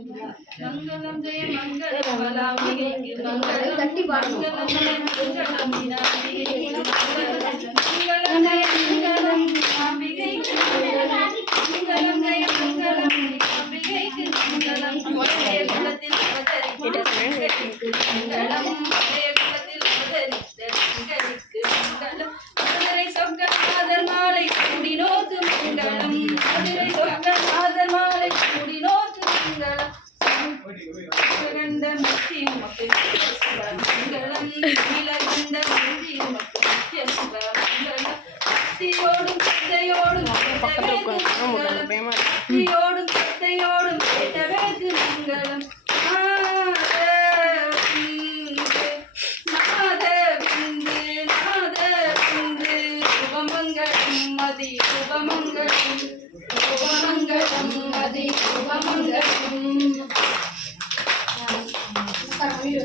மங்களம் ஜெய மங்களம் பலாம்பிகைக்கு மங்களம் மங்களம் ஜெய மங்களம் விநாயகிக்கு மங்களம் ஜெய மங்களம் அம்பிகைக்கு மங்களம் மங்களம் ஜெய மங்களம் அம்பிகைக்கு மங்களம் ஒரே குலத்தில் அவதரித்த மங்களம் ஒரே குலத்தில் அவதரித்த மங்களுக்கு மங்களம் மதுரை சொர்க்கநாதர் மாலை கூடி நோக்கு மங்களம் மதுரை சொர்க்கநாதர் மாலை கூடி நோக்கு மங்களம் கண்ட முத்தி மங்களம் நீலகண்ட முத்தி மங்களம் பக்தியோடும் சிந்தையோடும் மங்களம் பக்தியோடும் சிந்தையோடும் கேட்டவேக்கு மங்களம் மதி சுபமங்களம் சுபமங்களம் மதி சுபமங்களம் வீடியோ